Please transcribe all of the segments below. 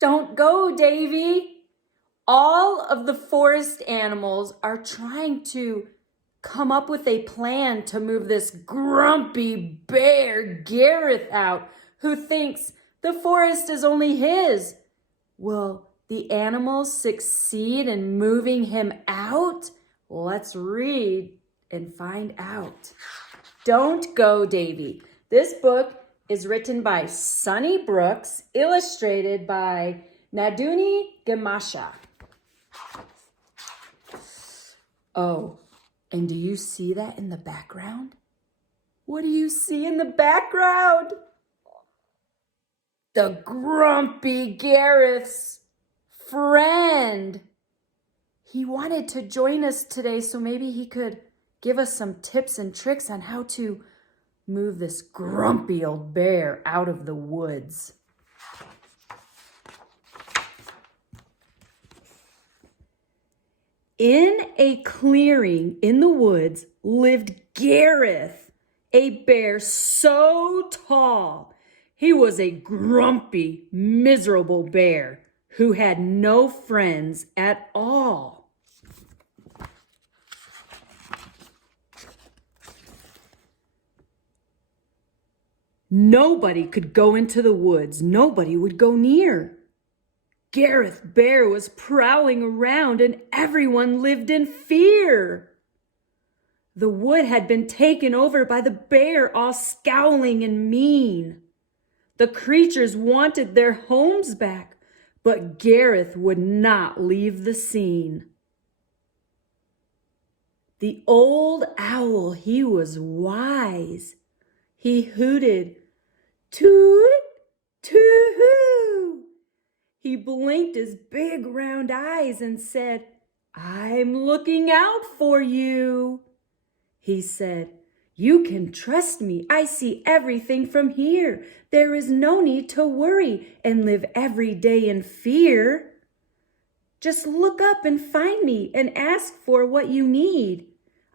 Don't go, Davy. All of the forest animals are trying to come up with a plan to move this grumpy bear, Gareth, out, who thinks the forest is only his. Will the animals succeed in moving him out? Let's read and find out. Don't go, Davy. This book is written by Sunny Brooks, illustrated by Naduni Gimasha. Oh, and do you see that in the background? What do you see in the background? The grumpy Gareth's friend. He wanted to join us today, so maybe he could give us some tips and tricks on how to move this grumpy old bear out of the woods. In a clearing in the woods lived Gareth, a bear so tall. He was a grumpy, miserable bear who had no friends at all. Nobody could go into the woods. Nobody would go near. Gareth Bear was prowling around and everyone lived in fear. The wood had been taken over by the bear, all scowling and mean. The creatures wanted their homes back, but Gareth would not leave the scene. The old owl, he was wise. He hooted, toot, toot-hoo. He blinked his big round eyes and said, I'm looking out for you. He said, you can trust me. I see everything from here. There is no need to worry and live every day in fear. Just look up and find me and ask for what you need.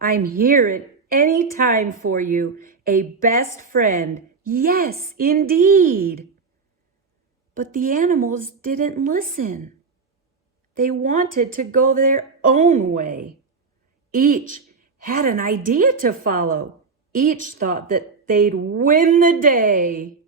I'm here at any time for you, a best friend. Yes, indeed. But the animals didn't listen. They wanted to go their own way. Each had an idea to follow. Each thought that they'd win the day.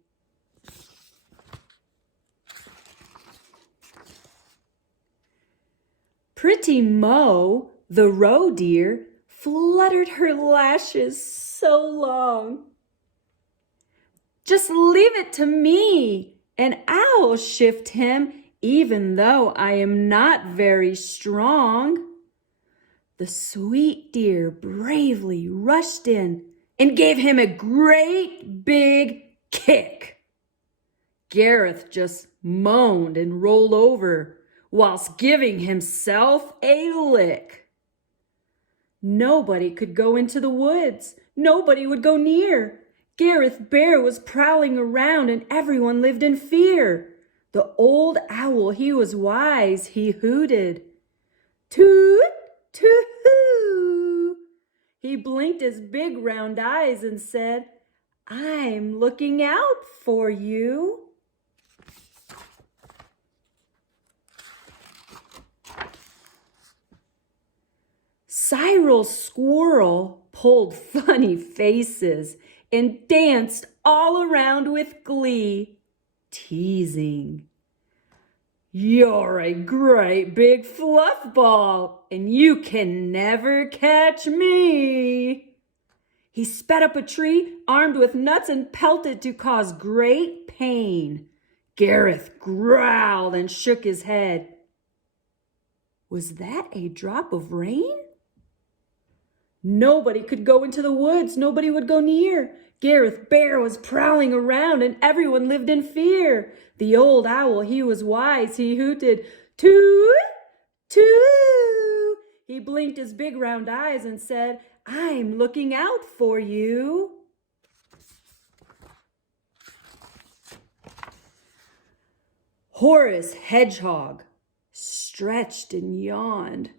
Pretty Mo, the roe deer, fluttered her lashes so long. Just leave it to me, and I'll shift him, even though I am not very strong. The sweet deer bravely rushed in and gave him a great big kick. Gareth just moaned and rolled over whilst giving himself a lick. Nobody could go into the woods. Nobody would go near. Gareth Bear was prowling around and everyone lived in fear. The old owl, he was wise. He hooted, toot, toot-hoo. He blinked his big round eyes and said, I'm looking out for you. Cyril Squirrel pulled funny faces and danced all around with glee, teasing. You're a great big fluff ball, and you can never catch me. He sped up a tree, armed with nuts, and pelted to cause great pain. Gareth growled and shook his head. Was that a drop of rain? Nobody could go into the woods. Nobody would go near. Gareth Bear was prowling around and everyone lived in fear. The old owl, he was wise. He hooted, toot, toot. He blinked his big round eyes and said, I'm looking out for you. Horace Hedgehog stretched and yawned.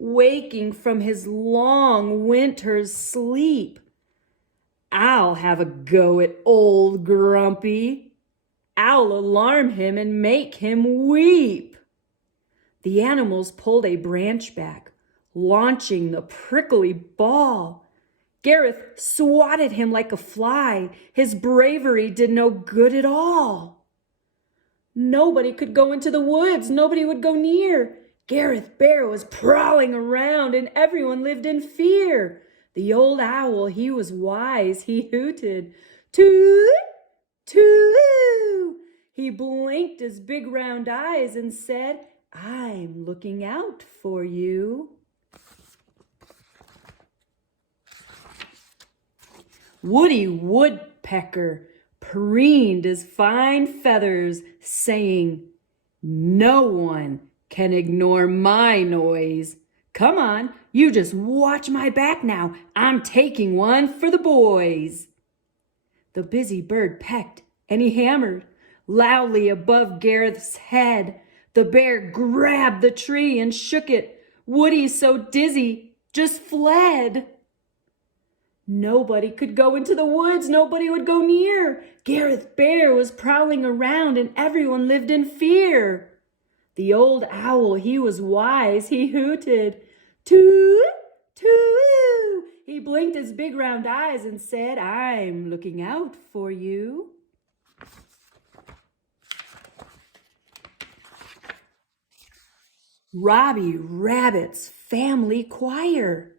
Waking from his long winter's sleep, I'll have a go at old Grumpy. I'll alarm him and make him weep." The animals pulled a branch back, launching the prickly ball. Gareth swatted him like a fly. His bravery did no good at all. Nobody could go into the woods. Nobody would go near. Gareth Bear was prowling around, and everyone lived in fear. The old owl, he was wise. He hooted, "Toot, toot." He blinked his big round eyes and said, "I'm looking out for you." Woody Woodpecker preened his fine feathers, saying, "No one can ignore my noise. Come on, you just watch my back now. I'm taking one for the boys." The busy bird pecked and he hammered loudly above Gareth's head. The bear grabbed the tree and shook it. Woody, so dizzy, just fled. Nobody could go into the woods. Nobody would go near. Gareth Bear was prowling around and everyone lived in fear. The old owl, he was wise. He hooted, "Toot, toot." He blinked his big round eyes and said, "I'm looking out for you." Robbie Rabbit's family choir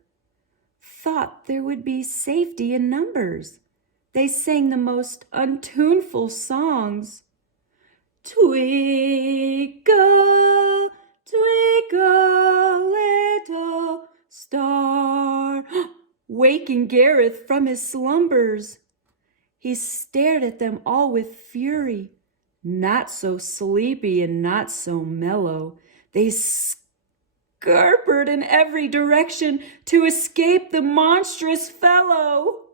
thought there would be safety in numbers. They sang the most untuneful songs. "Twinkle, twinkle, little star," waking Gareth from his slumbers. He stared at them all with fury, not so sleepy and not so mellow. They scampered in every direction to escape the monstrous fellow.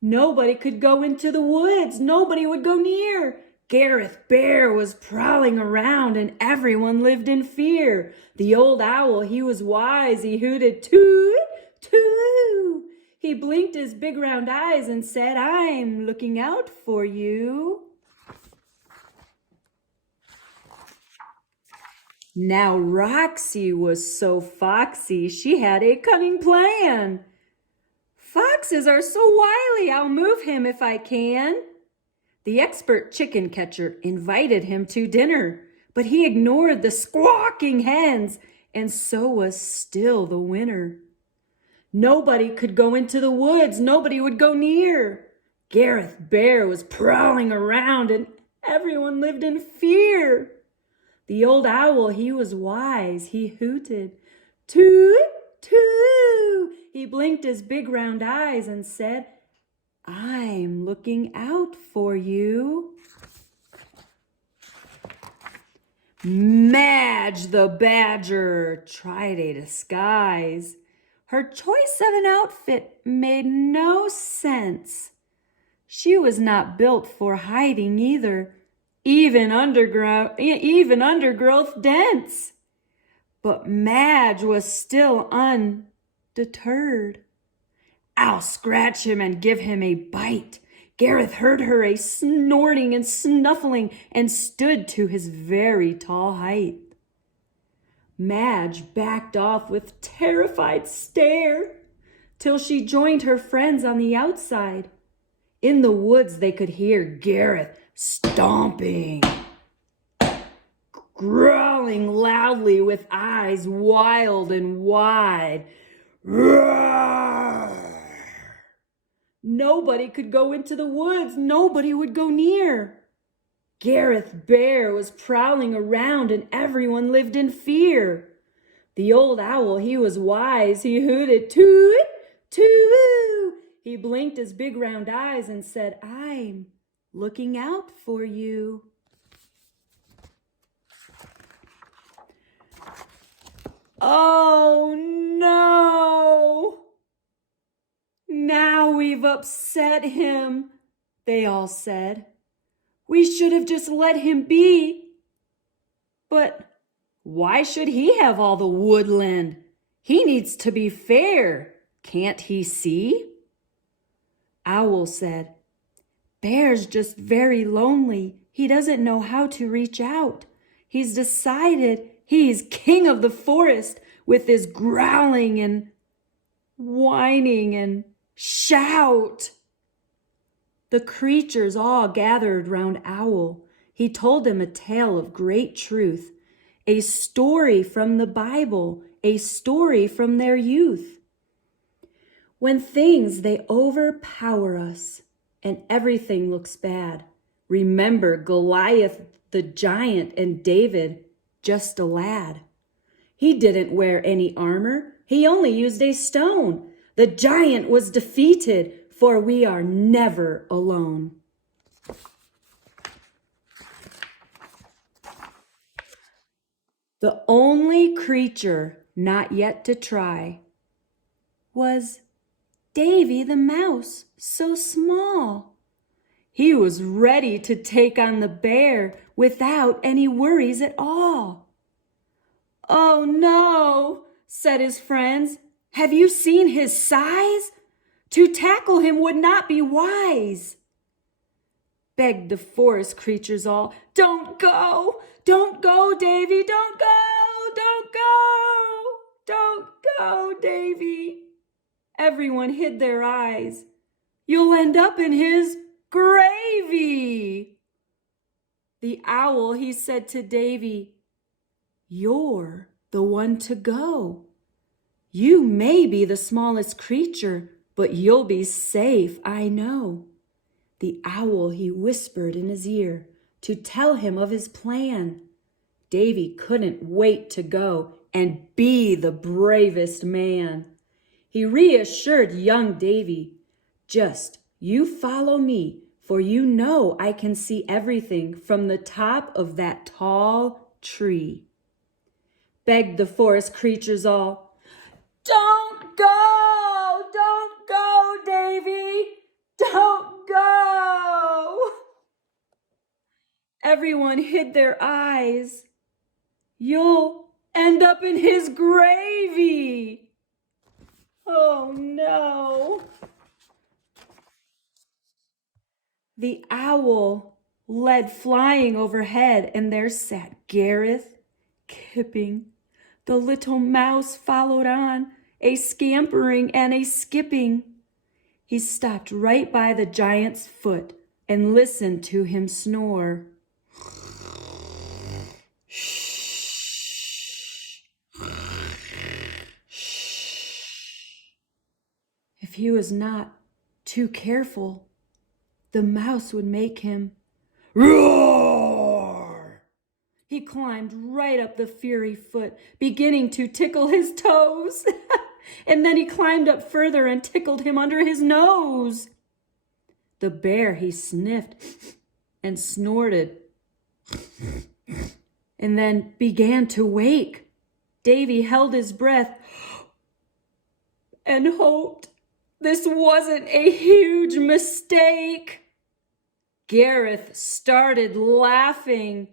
Nobody could go into the woods. Nobody would go near. Gareth Bear was prowling around and everyone lived in fear. The old owl, he was wise. He hooted, "Toot, toot." He blinked his big round eyes and said, "I'm looking out for you." Now Roxy was so foxy, she had a cunning plan. "Foxes are so wily, I'll move him if I can." The expert chicken catcher invited him to dinner, but he ignored the squawking hens, and so was still the winner. Nobody could go into the woods. Nobody would go near. Gareth Bear was prowling around, and everyone lived in fear. The old owl, he was wise. He hooted, "Toot, toot." He blinked his big round eyes and said, "I'm looking out for you." Madge the Badger tried a disguise. Her choice of an outfit made no sense. She was not built for hiding either, even undergrowth dense. But Madge was still undeterred. "I'll scratch him and give him a bite." Gareth heard her a snorting and snuffling and stood to his very tall height. Madge backed off with terrified stare till she joined her friends on the outside. In the woods they could hear Gareth stomping, growling loudly with eyes wild and wide. Roar! Nobody could go into the woods. Nobody would go near. Gareth Bear was prowling around and everyone lived in fear. The old owl, he was wise. He hooted, "Toot, toot." He blinked his big round eyes and said, "I'm looking out for you." "Oh no! Now we've upset him," they all said. "We should have just let him be." "But why should he have all the woodland? He needs to be fair. Can't he see?" Owl said, "Bear's just very lonely. He doesn't know how to reach out. He's decided he's king of the forest with his growling and whining and shout." The creatures all gathered round Owl. He told them a tale of great truth, a story from the Bible, a story from their youth. When things they overpower us and everything looks bad, remember Goliath the giant and David just a lad. He didn't wear any armor. He only used a stone. The giant was defeated, for we are never alone. The only creature not yet to try was Davy the mouse, so small. He was ready to take on the bear without any worries at all. "Oh no," said his friends. "Have you seen his size? To tackle him would not be wise." Begged the forest creatures all, "Don't go, don't go, Davy, don't go, don't go, don't go, Davy." Everyone hid their eyes. "You'll end up in his gravy." The owl, he said to Davy, "You're the one to go. You may be the smallest creature, but you'll be safe, I know." The owl, he whispered in his ear to tell him of his plan. Davy couldn't wait to go and be the bravest man. He reassured young Davy, "Just you follow me, for you know I can see everything from the top of that tall tree." Begged the forest creatures all, "Don't go, Davy, don't go." Everyone hid their eyes. "You'll end up in his gravy." Oh no. The owl led flying overhead, and there sat Gareth, Kipping. The little mouse followed on, a scampering and a skipping. He stopped right by the giant's foot and listened to him snore. If he was not too careful, the mouse would make him roar. He climbed right up the furry foot, beginning to tickle his toes. And then he climbed up further and tickled him under his nose. The bear, he sniffed and snorted and then began to wake. Davy held his breath and hoped this wasn't a huge mistake. Gareth started laughing.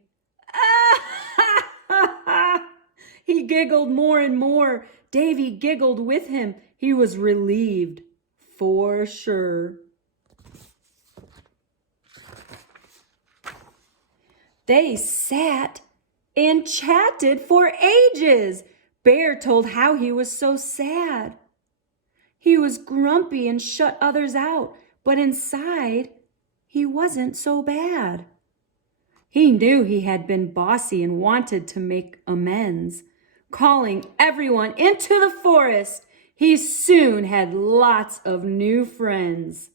He giggled more and more. Davy giggled with him. He was relieved, for sure. They sat and chatted for ages. Bear told how he was so sad. He was grumpy and shut others out, but inside, he wasn't so bad. He knew he had been bossy and wanted to make amends. Calling everyone into the forest, he soon had lots of new friends.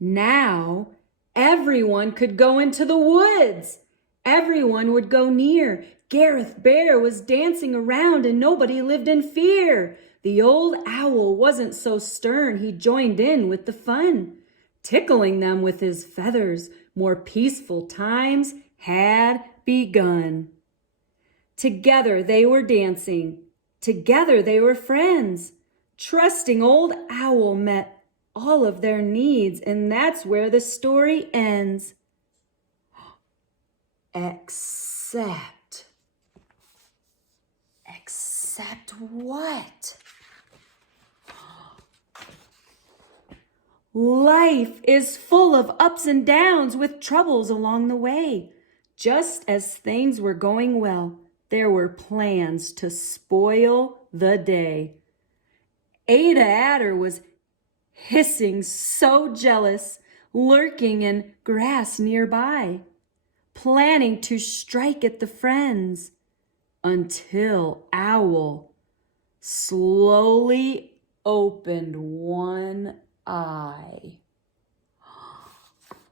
Now, everyone could go into the woods. Everyone would go near. Gareth Bear was dancing around and nobody lived in fear. The old owl wasn't so stern. He joined in with the fun, tickling them with his feathers. More peaceful times had begun. Together they were dancing. Together they were friends. Trusting old owl met all of their needs, and that's where the story ends. Except what? Life is full of ups and downs with troubles along the way. Just as things were going well, there were plans to spoil the day. Ada Adder was hissing, so jealous, lurking in grass nearby, planning to strike at the friends, until Owl slowly opened one eye.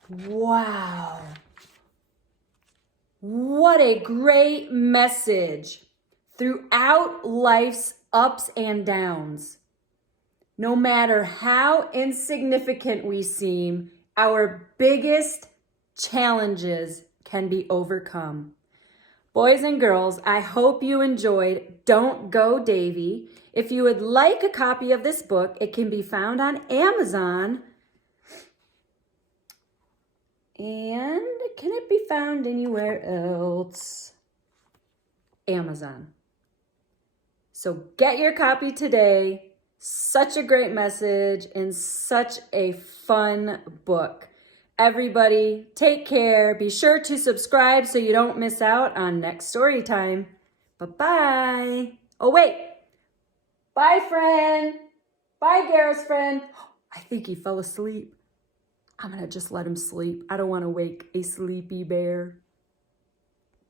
Wow! What a great message throughout life's ups and downs. No matter how insignificant we seem, our biggest challenges can be overcome. Boys and girls, I hope you enjoyed Don't Go Davy. If you would like a copy of this book, it can be found on Amazon. And can it be found anywhere else? Amazon. So get your copy today. Such a great message and such a fun book. Everybody, take care. Be sure to subscribe so you don't miss out on next story time. Bye-bye. Oh, wait. Bye, friend. Bye, Gareth's friend. I think he fell asleep. I'm going to just let him sleep. I don't want to wake a sleepy bear.